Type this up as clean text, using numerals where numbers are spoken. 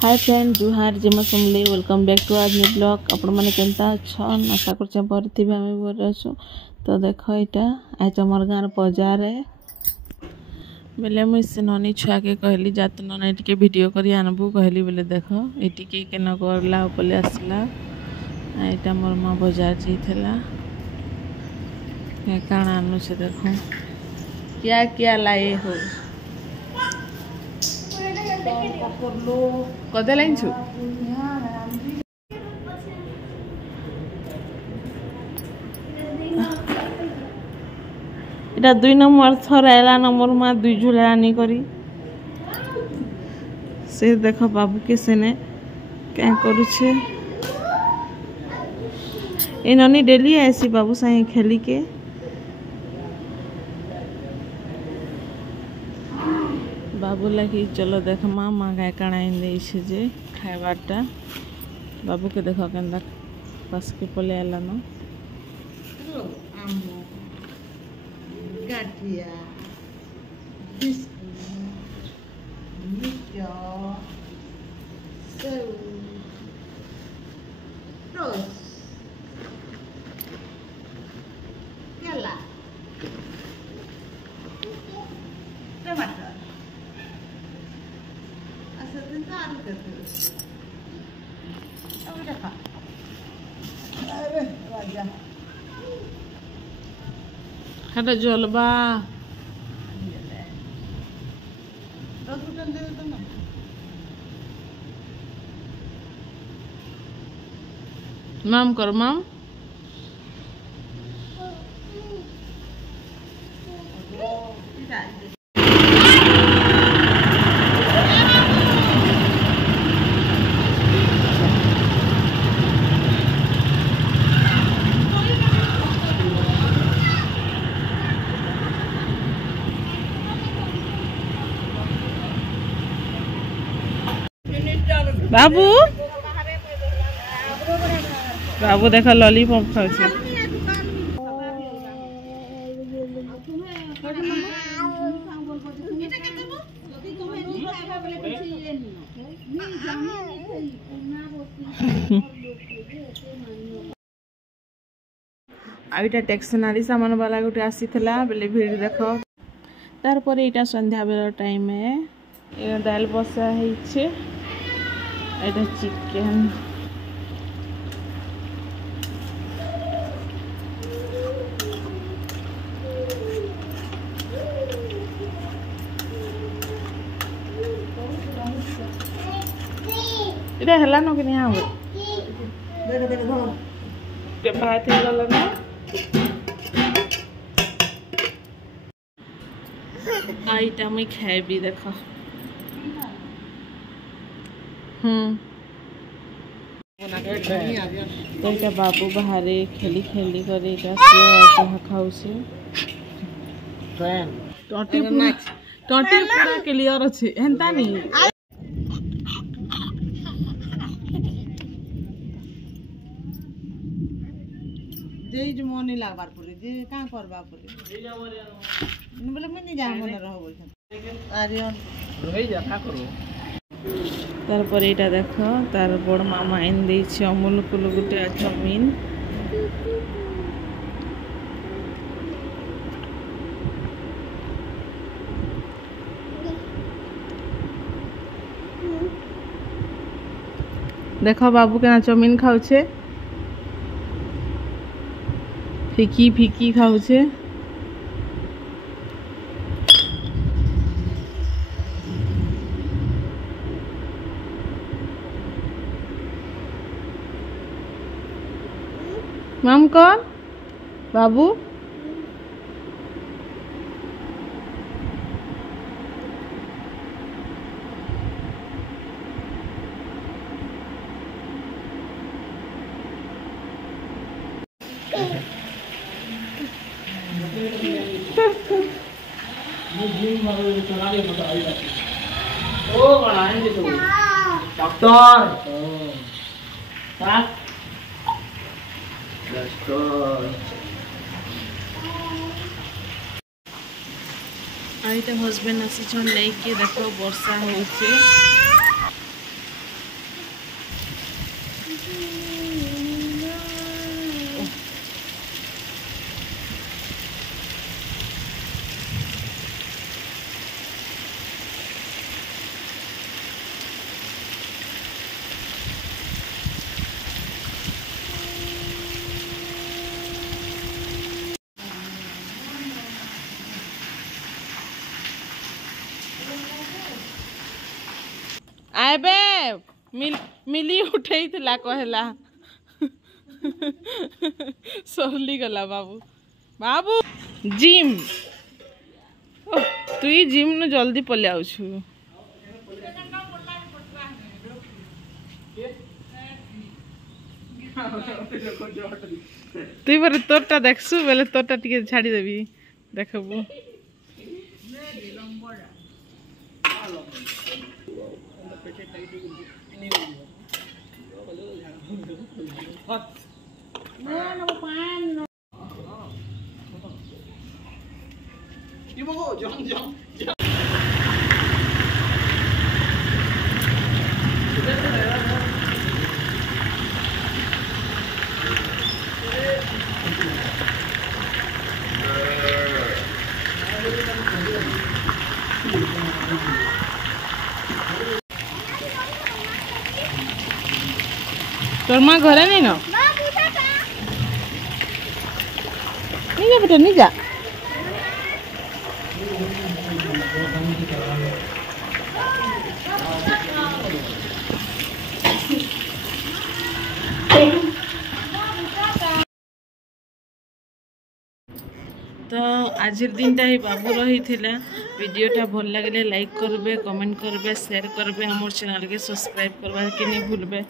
Hi friend जुहार जिमा सुनले welcome back to आज न्यू ब्लॉग आपण माने केनता छन आशा करछे परथिबे हमें बोल रहछु। तो देखो एटा आज हमर गार बाजार है बेले मुई से ननी छुआ के कहली जात ननी टिके वीडियो करी आनबू कहली बेले देखो एटी के केन करला उपले आसला एटा मोर मां बाजार जइथला के काना आनु से देखो क्या क्या लाए हो कदे लाइन छु এটা 2 নম্বর থর এলা নম্বর মা 2 ঝুলা আনি করি সে দেখো বাবু কে সেনে क्या करूछे ए ननी डेली ऐसी बाबू साई खेली के बाबू लगी चलो देख मामा गाय काना इंदे जे खाइबाटा बाबू के देखो केंदा पास के पले आला न आमो गाठिया बिस्कुट मिठो सेव रोज केला टमाटर खाता जलबा माम कर माम बाबू बाबू देखो लॉलीपॉप खाଉଛି आइटा टेक्सनारी सामान वाला गोटे आसीथला बेले भीड़ देखो तार पर एटा संध्या बेला टाइम है ए दाल बसा हेइछे एटा चिकन एटा हला न कि नहीं हो देख देख धो के भात हे गला ना आइटा मैं खाइबी देखो तो क्या बाबू बाहर खेली खेली करे चाह खाऊ से टटी पूरा क्लियर अच्छे हेन्ता नहीं जे मन लागबार पड़े जे का करबा पड़े बोले मैं नहीं जा मन रह बोल आर्यन रही जा का करो तार पर एटा देखो तार बड़ मामा इन देछि अमूल कुल गुटे चाउमीन देखो बाबू केना चाउमीन खाउछे फीकी फीकी खाउछे माम कौन बाबू ओ बनाएंगे तो डॉक्टर आईटा हस्बैंड आसी लेके देखो वर्षा होचे आबे मिली उठे कहला सरली गला बाबू बाबू जिम तु जिम न जल्दी पले आउछु तुई बार तोरटा देखसु बेले तोरटा टिके छाड़ी देबी देखबू तोर माँ घरे नहीं ना नहीं जा बेटा नहीं जा तो आज दिन ही बाबू रही वीडियोटा भल लगे लाइक करबे कमेंट करबे शेयर करबे हमर चैनल के सब्सक्राइब करबा के नहीं भूलबे।